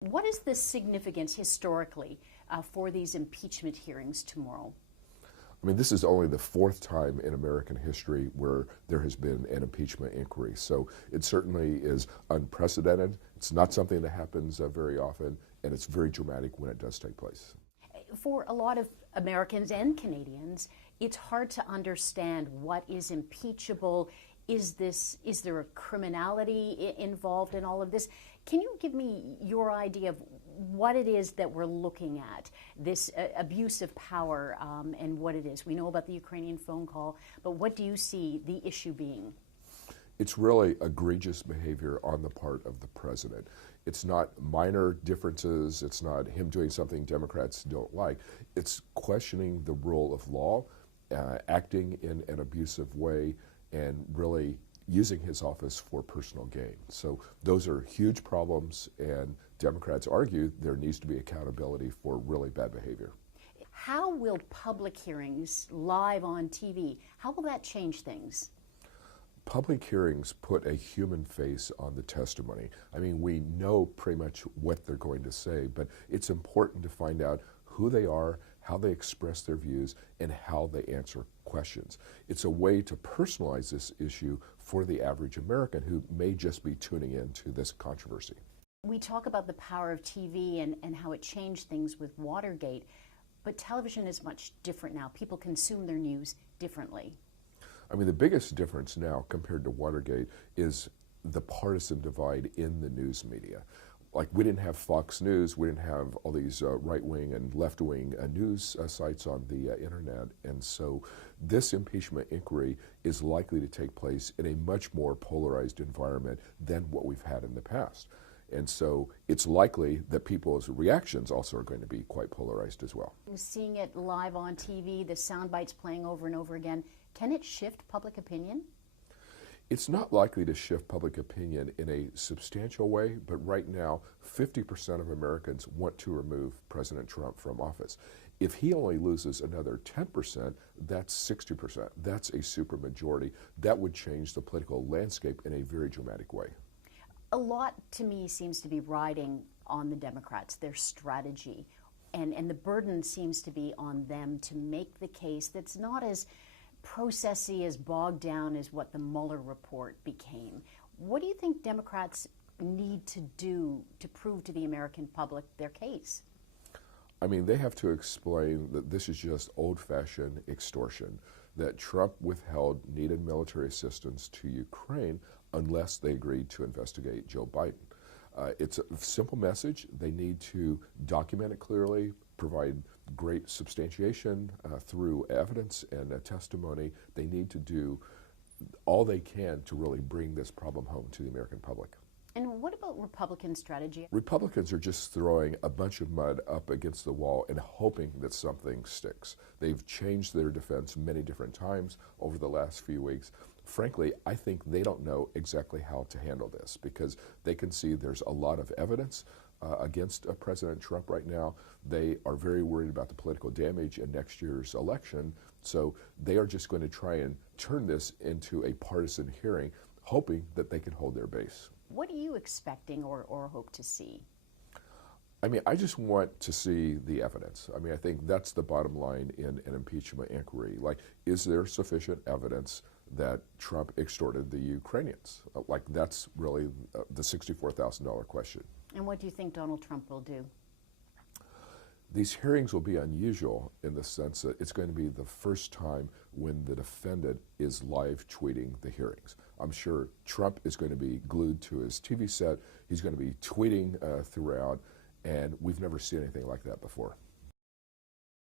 What is the significance historically for these impeachment hearings tomorrow? I mean, this is only the fourth time in American history where there has been an impeachment inquiry. So it certainly is unprecedented. It's not something that happens very often, and it's very dramatic when it does take place. For a lot of Americans and Canadians, it's hard to understand what is impeachable. Is there a criminality involved in all of this? Can you give me your idea of what it is that we're looking at, this abuse of power, and what it is? We know about the Ukrainian phone call, but what do you see the issue being? It's really egregious behavior on the part of the president. It's not minor differences. It's not him doing something Democrats don't like. It's questioning the rule of law, acting in an abusive way, and really using his office for personal gain. So those are huge problems, and Democrats argue there needs to be accountability for really bad behavior. How will public hearings live on TV, how will that change things? Public hearings put a human face on the testimony. I mean, we know pretty much what they're going to say, but it's important to find out who they are, how they express their views, and how they answer questions. It's a way to personalize this issue for the average American who may just be tuning in to this controversy. We talk about the power of TV and how it changed things with Watergate, but television is much different now. People consume their news differently. I mean, the biggest difference now compared to Watergate is the partisan divide in the news media. Like, we didn't have Fox News, we didn't have all these right-wing and left-wing news sites on the internet, and so this impeachment inquiry is likely to take place in a much more polarized environment than what we've had in the past. And so it's likely that people's reactions also are going to be quite polarized as well. Seeing it live on TV, the sound bites playing over and over again, can it shift public opinion? It's not likely to shift public opinion in a substantial way, but right now, 50% of Americans want to remove President Trump from office. If he only loses another 10%, that's 60%. That's a supermajority. That would change the political landscape in a very dramatic way. A lot, to me, seems to be riding on the Democrats, their strategy, and the burden seems to be on them to make the case that's not as processy, as bogged down as what the Mueller report became. What do you think Democrats need to do to prove to the American public their case? I mean, they have to explain that this is just old-fashioned extortion, that Trump withheld needed military assistance to Ukraine unless they agreed to investigate Joe Biden. It's a simple message. They need to document it clearly, provide great substantiation through evidence and testimony. They need to do all they can to really bring this problem home to the American public. And what about Republican strategy? Republicans are just throwing a bunch of mud up against the wall and hoping that something sticks. They've changed their defense many different times over the last few weeks. Frankly, I think they don't know exactly how to handle this because they can see there's a lot of evidence against President Trump right now. They are very worried about the political damage in next year's election, so they are just going to try and turn this into a partisan hearing, hoping that they can hold their base. What are you expecting or hope to see? I mean, I just want to see the evidence. I mean, I think that's the bottom line in an impeachment inquiry. Like, is there sufficient evidence that Trump extorted the Ukrainians? Like, that's really the $64,000 question. And what do you think Donald Trump will do? These hearings will be unusual in the sense that it's going to be the first time when the defendant is live tweeting the hearings. I'm sure Trump is going to be glued to his TV set. He's going to be tweeting throughout, and we've never seen anything like that before.